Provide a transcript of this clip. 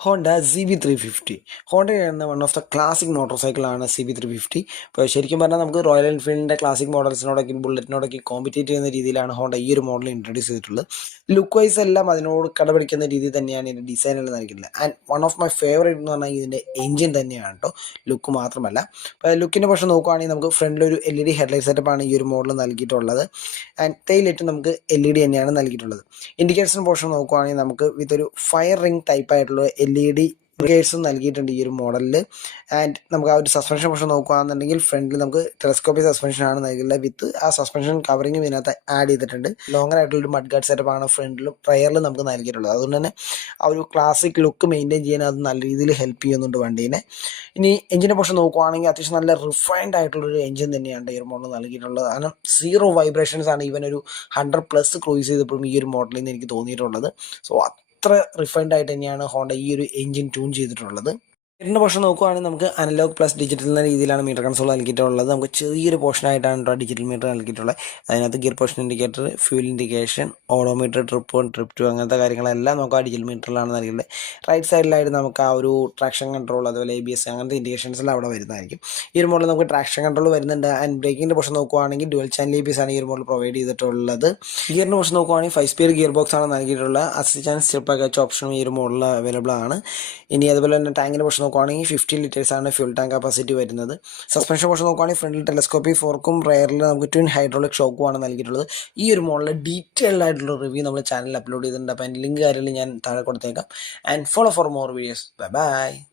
Honda C B three fifty Honda എന്ന one of the classic motor സൈക്കിളാണ് C B three fifty ഇപ്പോൾ ശരിക്കും പറഞ്ഞാൽ നമുക്ക് റോയൽ എൻഫീൽഡിന്റെ ക്ലാസിക് മോഡൽസിനോടൊക്കെ ബുള്ളറ്റിനോടൊക്കെ കോമ്പറ്റേറ്റ് ചെയ്യുന്ന രീതിയിലാണ് ഹോണ്ട ഈ ഒരു മോഡൽ ഇൻട്രൊഡ്യൂസ് ചെയ്തിട്ടുള്ളത്. ലുക്ക് വൈസ് എല്ലാം അതിനോട് കടപിടിക്കുന്ന രീതി തന്നെയാണ് ഇതിന്റെ ഡിസൈനുകൾ നൽകിയിട്ടുള്ളത് and one of my favourite എന്ന് പറഞ്ഞാൽ ഇതിന്റെ എഞ്ചിൻ തന്നെയാണ് കേട്ടോ ലുക്ക് മാത്രമല്ല. അപ്പോൾ ലുക്കിന്റെ പക്ഷെ നോക്കുകയാണെങ്കിൽ നമുക്ക് ഫ്രണ്ടിൽ ഒരു എൽ ഇ ഡി ഹെഡ്ലൈറ്റ് സെറ്റപ്പാണ് ഈ ഒരു മോഡൽ നൽകിയിട്ടുള്ളത്. ആൻഡ് തേയിലിട്ട് നമുക്ക് എൽ ഇ ഡി തന്നെയാണ് നൽകിയിട്ടുള്ളത്. ഇൻഡിക്കേറ്റേഴ്സിന് പോർഷൻ നോക്കുകയാണെങ്കിൽ നമുക്ക് വിത്ത് ഒരു ഫയർ റിംഗ് ടൈപ്പ് ആയിട്ടുള്ള എൽ ഇ ഡി ഇൻഡിക്കേറ്റേഴ്സും നൽകിയിട്ടുണ്ട് ഈ ഒരു മോഡലിൽ ആൻഡ് നമുക്ക് ആ ഒരു സസ്പെൻഷൻ പക്ഷെ നോക്കുകയാണെന്നുണ്ടെങ്കിൽ ഫ്രണ്ടിൽ നമുക്ക് ടെലസ്കോപ്പിക് സസ്പെൻഷൻ ആണ് നൽകിയിട്ടുള്ളത് വിത്ത്. ആ സസ്പെൻഷൻ കവറിങ്ങും ഇതിനകത്ത് ആഡ് ചെയ്തിട്ടുണ്ട്. ലോങ്ങർ ആയിട്ടുള്ള ഒരു മഡ് ഗാർഡ് സെറ്റപ്പ് ആണ് ഫ്രണ്ടിലും റയറിലും നമുക്ക് നൽകിയിട്ടുള്ളത്. അതുകൊണ്ട് തന്നെ ആ ഒരു ക്ലാസിക് ലുക്ക് മെയിന്റെയിൻ ചെയ്യാൻ അത് നല്ല രീതിയിൽ ഹെൽപ്പ് ചെയ്യുന്നുണ്ട് വണ്ടീനെ. ഇനി എഞ്ചിനെ പക്ഷെ നോക്കുകയാണെങ്കിൽ അത്യാവശ്യം നല്ല റിഫൈൻഡ് ആയിട്ടുള്ളൊരു എഞ്ചിൻ തന്നെയാണ് ഈ ഒരു മോഡൽ നൽകിയിട്ടുള്ളത്. കാരണം സീറോ വൈബ്രേഷൻസ് ആണ് ഈവൻ ഒരു ഹൺഡ്രഡ് പ്ലസ് ക്രൂസ് ചെയ്തപ്പോഴും ഈ ഒരു മോഡലിൽ നിന്ന് എനിക്ക് തോന്നിയിട്ടുള്ളത്. സോ അത്ര റിഫൈൻഡ് ആയിട്ട് തന്നെയാണ് ഹോണ്ട ഈ ഒരു എഞ്ചിൻ ട്യൂൺ ചെയ്തിട്ടുള്ളത്. മീറ്ററിന്റെ പോർഷൻ നോക്കുകയാണെങ്കിൽ നമുക്ക് അനലോഗ് പ്ലസ് ഡിജിറ്റൽ എന്ന രീതിയിലാണ് മീറ്റർ കൺസോൾ നൽകിയിട്ടുള്ളത്. നമുക്ക് ചെറിയൊരു പോർഷനായിട്ടാണ് കേട്ടോ ഡിജിറ്റൽ മീറ്റർ നൽകിയിട്ടുള്ളത്. അതിനകത്ത് gear portion indicator fuel indication odometer trip one trip two അങ്ങനത്തെ കാര്യങ്ങളെല്ലാം നമുക്ക് ആ ഡിജിറ്റൽ മീറ്ററിലാണ് നൽകിയിട്ടുള്ളത്. റൈറ്റ് സൈഡിലായിട്ട് നമുക്ക് ആ ഒരു ട്രാക്ഷൻ കൺട്രോൾ അതുപോലെ എ ബി എസ് അങ്ങനത്തെ ഇൻഡിക്കേഷൻസ് എല്ലാം അവിടെ വരുന്നതായിരിക്കും. ഈ ഒരു മോഡൽ നമുക്ക് ട്രാക്ഷൻ കൺട്രോൾ വരുന്നുണ്ട്. ആൻഡ് ബ്രേക്കിന്റെ പോർഷൻ നോക്കുവാണെങ്കിൽ ഡുവൽ ചാനൽ എ ബി ആണ് ഈ ഒരു മോഡൽ പ്രൊവൈഡ് ചെയ്തിട്ടുള്ളത്. ഗിയറിന്റെ പോർഷൻ നോക്കുവാണെങ്കിൽ ഫൈവ് സ്പീഡ് ഗിയർ ബോക്സ് ആണ് നൽകിയിട്ടുള്ളത്. അസിസ്റ്റൻസ് സ്റ്റെപ്പ് ഒക്കെ ഓപ്ഷനും ഈ ഒരു മോഡൽ അവൈലബിൾ ആണ്. ഇനി അതുപോലെ തന്നെ ടാങ്കിന്റെ പോർഷൻ നോക്കുകയാണെങ്കിൽ ഫിഫ്റ്റി ലിറ്റേഴ്സ് ആണ് ഫ്യൂൽ ടാങ്ക് കപ്പാസിറ്റി വരുന്നത്. സസ്പെൻഷൻ പോർഷൻ നോക്കുവാണെങ്കിൽ ഫ്രണ്ടിൽ ടെലസ്കോപ്പി ഫോർക്കും റയറിൽ നമുക്ക് ട്വിൻ ഹൈഡ്രോളിക് ഷോക്കും ആണ് നൽകിയിട്ടുള്ളത്. ഈ ഒരു മോഡലിൽ ഡീറ്റെയിൽഡ് ആയിട്ടുള്ള റിവ്യൂ നമ്മൾ ചാനലിൽ അപ്ലോഡ് ചെയ്തിട്ടുണ്ട്. അപ്പോൾ അതിന്റെ ലിങ്ക് കാര്യങ്ങളിൽ ഞാൻ താഴെ കൊടുത്തേക്കാം. And follow for more videos bye bye